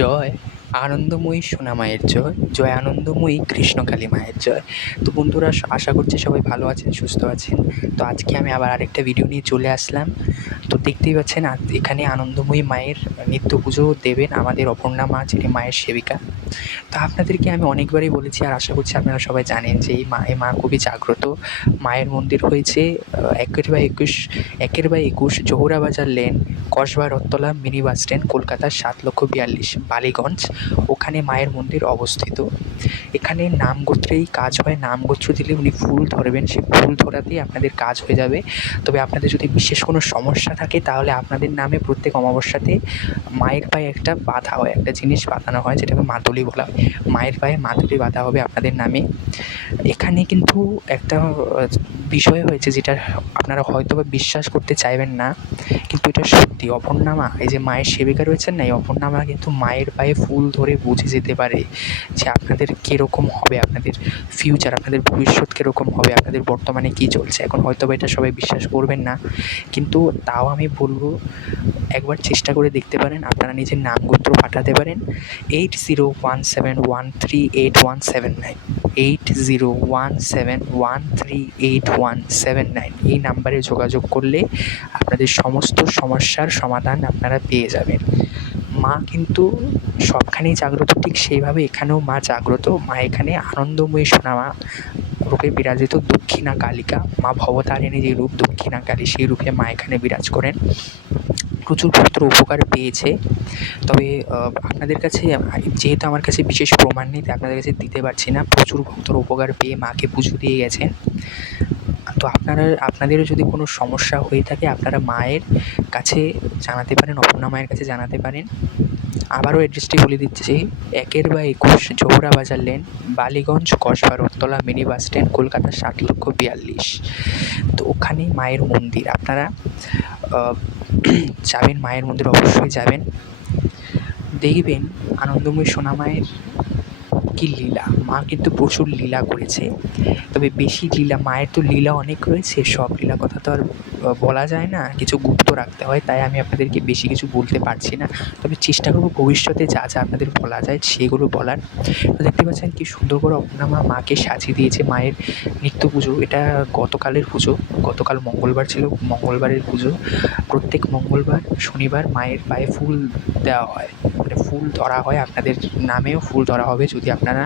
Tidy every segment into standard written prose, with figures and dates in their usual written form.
জয় আনন্দময়ী সোনা মায়ের জয়, জয় আনন্দময়ী কৃষ্ণকালী মায়ের জয়। তো বন্ধুরা, আশা করছি সবাই ভালো আছেন, সুস্থ আছেন। তো আজকে আমি আবার আরেকটা ভিডিও নিয়ে চলে আসলাম। তো দেখতেই পাচ্ছেন এখানে আনন্দময়ী মায়ের নিত্য পুজো দেবেন আমাদের অপর্ণা মা, যিনি মায়ের সেবিকা। তো আপনাদেরকে আমি অনেকবারই বলেছি, আর আশা করছি আপনারা সবাই জানেন যে এই মা খুবই জাগ্রত। মায়ের মন্দির হয়েছে 1/21 জহুরা বাজার lane, Kasba Rathtala mini bus stand, Kolkata 7,42,000 Ballygunge. ওখানে মায়ের মন্দির অবস্থিত। এখানে নামগোত্রেই কাজ হয়। নামগোত্র দিলে উনি ফুল ধরবেন, সেই ফুল ধরাতেই আপনাদের কাজ হয়ে যাবে। তবে আপনাদের যদি বিশেষ কোনো সমস্যা থাকে তাহলে আপনাদের নামে প্রত্যেক অমাবস্যাতে মায়ের পায়ে একটা বাঁধা হয়, একটা জিনিস বাঁধানো হয়, যেটাকে মাদুলি বলা হয়। মায়ের পায়ে মাদুলি বাঁধা হবে আপনাদের নামে। এখানে কিন্তু একটা বিষয় হয়েছে, যেটা আপনারা হয়তো বা বিশ্বাস করতে চাইবেন না, কিন্তু এটা সত্যি। অপর্ণা মা, এই যে মায়ের সেবিকা রয়েছেন না, এই অপর্ণা মা কিন্তু মায়ের পায়ে ফুল ধরে বুঝে যেতে পারে যে আপনাদের কীরকম হবে, আপনাদের ফিউচার, আপনাদের ভবিষ্যৎ কীরকম হবে, আপনাদের বর্তমানে কী চলছে। এখন হয়তো বা এটা সবাই বিশ্বাস করবেন না, কিন্তু তাও আমি বলবো একবার চেষ্টা করে দেখতে পারেন। আপনারা নিজের নাম গোত্র পাঠাতে পারেন 8017138179, 8017138179 এই নাম্বারে যোগাযোগ করলে আপনাদের সমস্ত সমস্যার সমাধান আপনারা পেয়ে যাবেন। মা কিন্তু সবখানেই জাগ্রত, ঠিক সেইভাবে এখানেও মা জাগ্রত। মা এখানে আনন্দময়ী সোনা মা রূপে বিরাজিত, দক্ষিণা কালিকা মা, ভবতারিণী যে রূপ দক্ষিণা কালী, সেই রূপে মা এখানে বিরাজ করেন। প্রচুর ভক্তর উপকার পেয়েছে। তবে আপনাদের কাছে, যেহেতু আমার কাছে বিশেষ প্রমাণ নেই, তাই আপনাদের কাছে দিতে পারছি না। প্রচুর ভক্তর উপকার পেয়ে মাকে পুজো দিয়ে গেছেন। তো আপনাদেরও যদি কোনো সমস্যা হয়ে থাকে, আপনারা মায়ের কাছে জানাতে পারেন, অপর্ণা মায়ের কাছে জানাতে পারেন। আবারও অ্যাড্রেসটি বলে দিচ্ছি, 1/21 জহুরা বাজার lane, Ballygunge, Kasba Rathtala mini bus stand, Kolkata 7,42,000। তো ওখানেই মায়ের মন্দির। আপনারা যাবেন, মায়ের মন্দির অবশ্যই যাবেন। দেখবেন আনন্দময়ী সোনা মায়ের কী লীলা। মা কিন্তু প্রচুর লীলা করেছে। তবে বেশি লীলা, মায়ের তো লীলা অনেক রয়েছে, সব লীলা কথা তো আর বলা যায় না, কিছু গুপ্ত রাখতে হয়। তাই আমি আপনাদেরকে বেশি কিছু বলতে পারছি না। তবে চেষ্টা করব ভবিষ্যতে যা যা আপনাদের বলা যায় সেগুলো বলার। তো দেখতে পাচ্ছেন কি সুন্দর করে অপর্ণা মা মাকে সাজিয়ে দিয়েছে। মায়ের নিত্য পুজো, এটা গতকালের পুজো। গতকাল মঙ্গলবার ছিল, মঙ্গলবারের পুজো। প্রত্যেক মঙ্গলবার, শনিবার মায়ের পায়ে ফুল দেওয়া হয়, মানে ফুল ধরা হয়। আপনাদের নামেও ফুল ধরা হবে। যদি আপনারা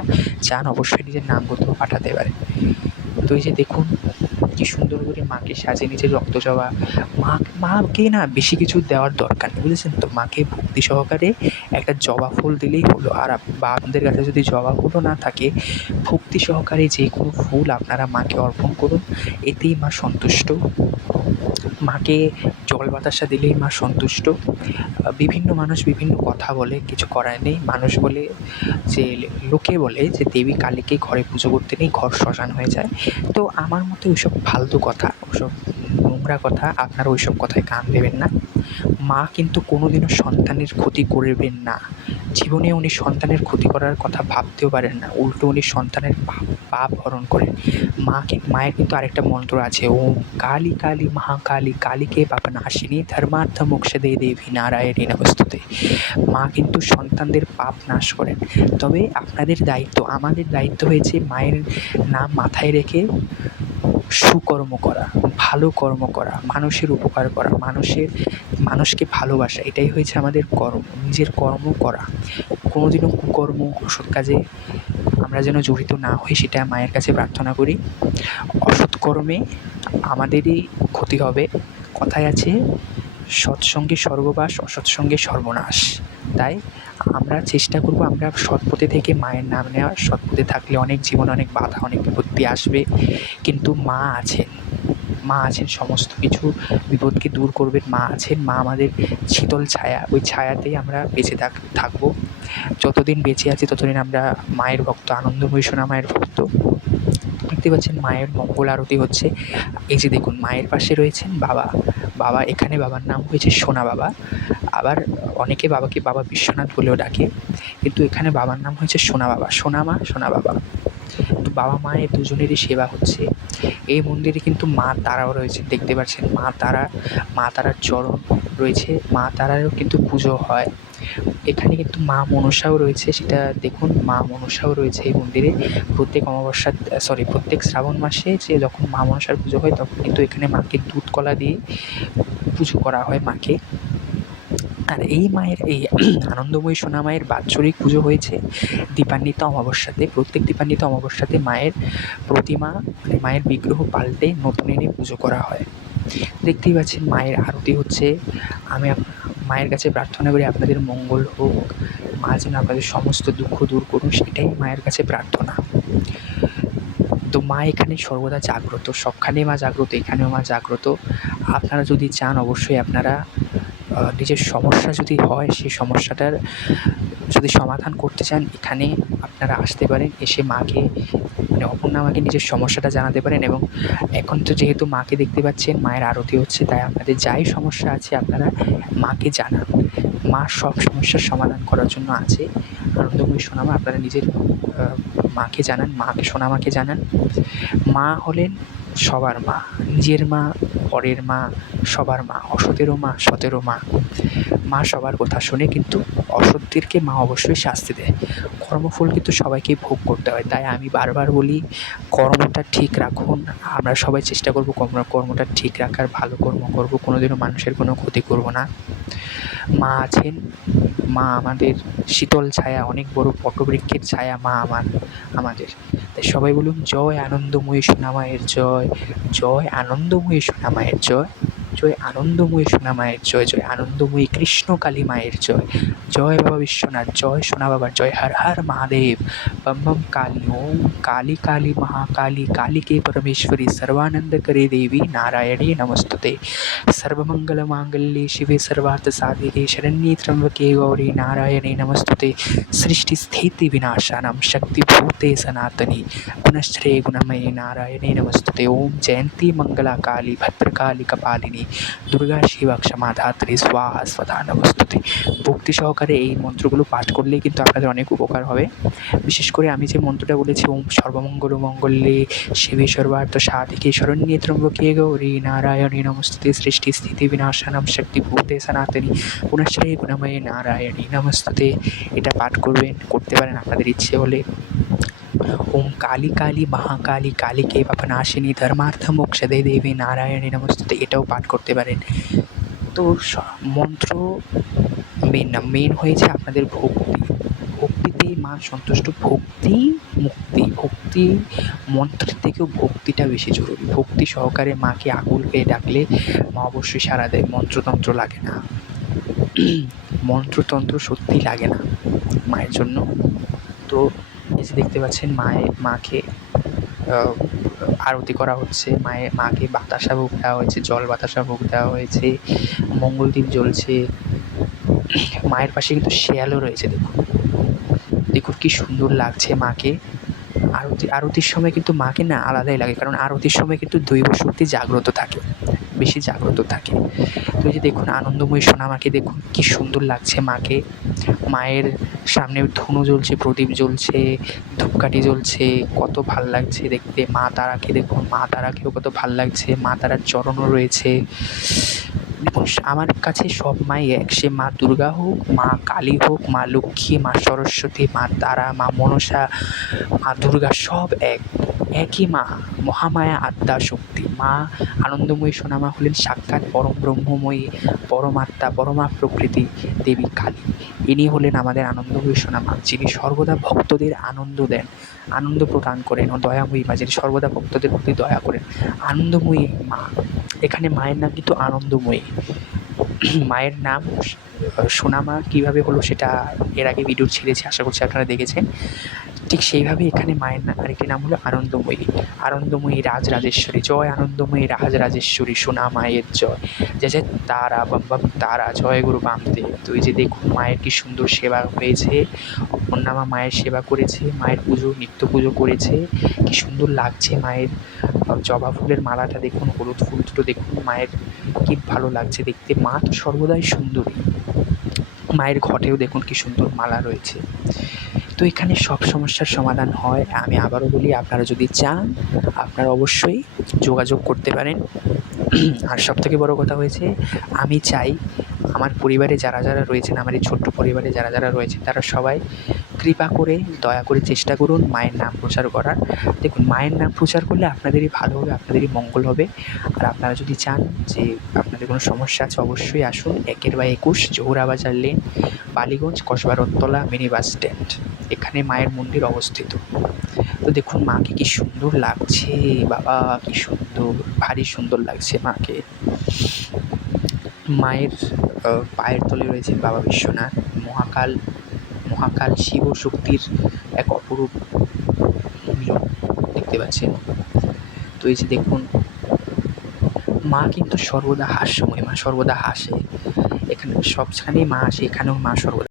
চান অবশ্যই নিজের নামগোত্র পাঠাতে পারেন। তো এই যে দেখুন কি সুন্দর করে মাকে সাজিয়ে, নিজের রক্ত জবা মাকে না বেশি কিছু দেওয়ার দরকার নেই, বুঝেছেন তো। মাকে ভক্তি সহকারে একটা জবা ফুল দিলেই হলো। আর বা আপনাদের কাছে যদি জবা ফুলও না থাকে, ভক্তি সহকারে যে কোনো ফুল আপনারা মাকে অর্পণ করুন, এতেই মা সন্তুষ্ট। মাকে জল বাতাসা দিলেই মা সন্তুষ্ট। বিভিন্ন মানুষ বিভিন্ন কথা বলে, কিছু করার নেই। মানুষ বলে যে, লোকে বলে যে দেবী কালীকে ঘরে পুজো করতে নেই, ঘর শ্মশান হয়ে যায়। তো আমার মতে ওইসব ফালতু কথা, ওসব নোংরা কথা, আপনারা ওইসব কথায় কান দেবেন না। মা কিন্তু কোনোদিনও সন্তানের ক্ষতি করবেন না। জীবনে উনি সন্তানের ক্ষতি করার কথা ভাবতেও পারেন না, উল্টো উনি সন্তানের পাপ হরণ করেন। মায়ের কিন্তু আরেকটা মন্ত্র আছে, ওম কালী কালী মহাকালী কালীকে পাপনাশিনী ধর্মার্থ মোক্ষ দে দেবী নারায়ণী নমস্তুতে। মা কিন্তু সন্তানদের পাপ নাশ করেন। তবে আপনাদের দায়িত্ব, আমাদের দায়িত্ব হয়েছে মায়ের নাম মাথায় রেখে সুকর্ম করা, ভালো কর্ম করা, মানুষের উপকার করা, মানুষকে ভালোবাসা, এটাই হয়েছে আমাদের কর্ম। নিজের কর্ম করা, কোনোদিনও কুকর্ম, অসৎ কাজে আমরা যেন জড়িত না হই, সেটা মায়ের কাছে প্রার্থনা করি। অসৎ কর্মে আমাদেরই ক্ষতি হবে। কথায় আছে, সৎসঙ্গে স্বর্গবাস, অসৎসঙ্গে সর্বনাশ। তাই আমরা চেষ্টা করব, আমরা সৎ পথে থেকে মায়ের নাম নেওয়ার। সৎ পথে থাকলে অনেক জীবনে অনেক বাধা, অনেক বিপত্তি আসবে, কিন্তু মা আছেন। মা আছেন, সমস্ত কিছু বিপদকে দূর করবেন। মা আছেন, মা আমাদের শীতল ছায়া, ওই ছায়াতেই আমরা বেঁচে থাকবো। যতদিন বেঁচে আছি ততদিন আমরা মায়ের ভক্ত, আনন্দময়ী সোনা মায়ের ভক্ত। দেখতে পাচ্ছেন মায়ের মঙ্গল আরতি হচ্ছে। এই যে দেখুন, মায়ের পাশে রয়েছেন বাবা। এখানে বাবার নাম হয়েছে সোনা বাবা। আবার অনেকে বাবাকে বাবা বিশ্বনাথ বলেও ডাকে, কিন্তু এখানে বাবার নাম হয়েছে সোনা বাবা, সোনা মা, সোনা বাবা। তো বাবা মায়ের দুজনেরই সেবা হচ্ছে। এই মন্দিরে কিন্তু মা তারাও রয়েছে, দেখতে পাচ্ছেন মা তারার চরণ রয়েছে। মা তারারও কিন্তু পুজো হয়। এখানে কিন্তু মা মনসাও রয়েছে, সেটা দেখুন, মা মনসাও রয়েছে এই মন্দিরে। প্রত্যেক অমাবস্যা, প্রত্যেক শ্রাবণ মাসে যে যখন মা মনসার পুজো হয় তখন কিন্তু এখানে মাকে দুধ কলা দিয়ে পুজো করা হয় মাকে। আর এই মায়ের এই আনন্দময়ী সোনা মায়ের বাৎসরিক পুজো হয়েছে দীপান্বিতা অমাবস্যাতে। প্রত্যেক দীপান্বিতা অমাবস্যাতে মায়ের প্রতিমা, মানে মায়ের বিগ্রহ পাল্টে নতুন এনে পুজো করা হয়। দেখতেই পাচ্ছেন মায়ের আরতি হচ্ছে। আমি মায়ের কাছে প্রার্থনা করি আপনাদের মঙ্গল হোক, মা যেন আপনাদের সমস্ত দুঃখ দূর করুন, সেটাই মায়ের কাছে প্রার্থনা। তো মা এখানে সর্বদা জাগ্রত, সবখানেই মা জাগ্রত, এখানেও মা জাগ্রত। আপনারা যদি চান অবশ্যই আপনারা নিজের সমস্যা যদি হয়, সেই সমস্যাটার যদি সমাধান করতে চান, এখানে আপনারা আসতে পারেন। এসে মাকে, মানে অপর্ণা মাকে নিজের সমস্যাটা জানাতে পারেন। এবং এখন তো যেহেতু মাকে দেখতে পাচ্ছেন, মায়ের আরতি হচ্ছে, তাই আপনাদের যাই সমস্যা আছে আপনারা মাকে জানান। মা সব সমস্যার সমাধান করার জন্য আছে। আনন্দময়ী সোনামা, আপনারা নিজের মাকে জানান, মাকে সোনামাকে জানান। মা হলেন সবার মা, নিজের মা, পরের মা, সবার মা, অসতেরও মা, সতেরও মা। মা সবার কথা শোনে, কিন্তু অসত্যেরকে মা অবশ্যই শাস্তি দেয়। কর্মফল কিন্তু সবাইকেই ভোগ করতে হয়। তাই আমি বারবার বলি, কর্মটা ঠিক রাখুন। আমরা সবাই চেষ্টা করব কর্মটা ঠিক রাখার, ভালো কর্ম করব, কোনোদিনও মানুষের কোনো ক্ষতি করব না। মা আছেন, মা আমাদের শীতল ছায়া, অনেক বড় বটবৃক্ষের ছায়া মা আমাদের। তাই সবাই বলুন, জয় আনন্দময়ী সোনামায়ের জয়, জয় আনন্দময়ী সোনামায়ের জয়, জয় আনন্দময়ী সোনামায়ের জয়, জয় আনন্দময়ী কৃষ্ণ কালী মায়ের জয়, জয় বাবা বিশ্বনাথ, জয় সোনা বাবার জয়, হর হর মহাদেব, बम बम काली, ओम काली काली महाकाली, काली के परमेश्वरी, सर्वानंद करे देवी, नारायणी नमस्तुते, सर्वमंगल मांगल्ये शिवे सर्वार्थ साधिके, शरण्ये त्र्यंबके गौरी, नारायणी नमस्तुते, सृष्टि स्थिति विनाशानां शक्तिभूते सनातनी, गुणश्रे गुणमये, नारायणी नमस्तुते। ओम जयंती मंगला काली, भद्रकाली कपालिनी, दुर्गा शिवा क्षमा धात्री, स्वाहा स्वधा नमस्तुते। ভক্তি সহকারে এই মন্ত্রগুলো পাঠ করলেই কিন্তু আপনাদের অনেক উপকার হবে। বিশেষ করে আমি যে মন্ত্রটা বলেছি, ওম সর্বমঙ্গল মঙ্গলে শিবে সর্বার্থ সাধিকে, শরণ্যে ত্র্যম্বকে গৌরী, নারায়ণী নমস্তুতে, সৃষ্টি স্থিতি বিনাশানাং শক্তিভূতে সনাতনী, গুণশ্রী গুণময়ে, নারায়ণী নমস্তুতে। এটা পাঠ করতে পারেন আপনাদের ইচ্ছে হলে। ওম কালী কালী মহাকালী, কালীকে পাপনাশিনী, ধর্মার্থ মোক্ষদে দেবী, নারায়ণী নমস্তুতে, এটাও পাঠ করতে পারেন। তো মন্ত্র মেন হয়েছে আপনাদের ভক্তিতেই মা সন্তুষ্ট। ভক্তি মন্ত্রের থেকেও ভক্তিটা বেশি জরুরি। ভক্তি সহকারে মাকে আকুল পেয়ে ডাকলে মা অবশ্যই সাড়া দেয়। মন্ত্রতন্ত্র লাগে না, মন্ত্রতন্ত্র সত্যিই লাগে না মায়ের জন্য। তো এই যে দেখতে পাচ্ছেন মাকে আরতি করা হচ্ছে, মাকে বাতাসা ভোগ দেওয়া হয়েছে, জল বাতাসা ভোগ দেওয়া হয়েছে, মঙ্গলদ্বীপ জ্বলছে। মায়ের পাশে কিন্তু শেয়ালও রয়েছে, দেখুন কি সুন্দর লাগছে মাকে। আরতির সময় কিন্তু মাকে না আলাদাই লাগে, কারণ আরতির সময় কিন্তু দৈব শক্তি জাগ্রত থাকে, বেশি জাগ্রত থাকে। তো এই যে দেখুন আনন্দময়ী সোনামাকে, দেখুন কি সুন্দর লাগছে মাকে। মায়ের সামনে ধুনো জ্বলছে, প্রদীপ জ্বলছে, ধূপকাঠি জ্বলছে, কত ভাল লাগছে দেখতে। মা তারাকে দেখুন, মা তারাকেও কত ভাল লাগছে, মা তারার চরণও রয়েছে। দেখুন আমার কাছে সব মাই এক, সে মা দুর্গা হোক, মা কালী হোক, মা লক্ষ্মী, মা সরস্বতী, মা তারা, মা মনসা, মা দুর্গা, সব একই মা, মহামায়া আদ্যা শক্তি। মা আনন্দময়ী সোনামা হলেন সাক্ষাৎ পরম ব্রহ্মময়ী, পরমাত্মা, পরমা প্রকৃতি দেবী কালী। ইনি হলেন আমাদের আনন্দময়ী সোনামা, যিনি সর্বদা ভক্তদের আনন্দ দেন, আনন্দ প্রদান করেন, ও দয়াময়ী মা, যিনি সর্বদা ভক্তদের প্রতি দয়া করেন। আনন্দময়ী মা, এখানে মায়ের নাম কিন্তু আনন্দময়ী। মায়ের নাম সোনামা কীভাবে হলো সেটা এর আগে ভিডিও ছেড়েছি, আশা করছি আপনারা দেখেছেন। ঠিক সেইভাবে এখানে মায়ের আরেকটি নাম হলো আনন্দময়ী। আনন্দময়ী রাজরাজেশ্বরী, জয় আনন্দময়ী রাজরাজেশ্বরী সোনামায়ের জয়, জয় জয় তারা, বম বম তারা, জয় গুরু বামদেব। তো এই যে দেখুন মায়ের কি সুন্দর সেবা হয়েছে, অপর্ণামা মায়ের সেবা করেছে, মায়ের নিত্য পুজো করেছে, কি সুন্দর লাগছে। মায়ের জবা ফুলের মালাটা দেখুন, হলুদ ফুল দুটো দেখুন, মায়ের কি ভালো লাগছে দেখতে। মা তো সর্বদাই সুন্দরী। মায়ের ঘটেও দেখুন কি সুন্দর মালা রয়েছে। তো এখানে সব সমস্যার সমাধান হয়। আমি আবারও বলি, আপনারা যদি চান আপনারা অবশ্যই যোগাযোগ করতে পারেন। আর সবথেকে বড় কথা হয়েছে, আমি চাই আমার পরিবারে যারা যারা রয়েছেন, আমার এই ছোট্ট পরিবারে যারা যারা রয়েছেন, তারা সবাই কৃপা করে দয়া করে চেষ্টা করুন মায়ের নাম প্রচার করার। দেখুন, মায়ের নাম প্রচার করলে আপনাদেরই ভালো হবে, আপনাদেরই মঙ্গল হবে। আর আপনারা যদি চান যে আপনাদের কোনো সমস্যা আছে, অবশ্যই আসুন 1/21 জহুরা বাজার lane, Ballygunge, Kasba Rathtala mini bus stand. এখানে মায়ের মন্দির অবস্থিত। তো দেখুন মাকে কি সুন্দর লাগছে, বাবা কি সুন্দর, ভারী সুন্দর লাগছে মাকে। মায়ের পায়ের তলে রয়েছে বাবা বিশ্বনাথ, মহাকাল শিব শক্তির এক অপরূপ মিলন দেখতে পাচ্ছেন। তো এই যে দেখুন, মা কিন্তু সর্বদা হাস্যময়, মা সর্বদা হাসে। এখানে সবখানেই মা আসে, এখানেও মা সর্বদা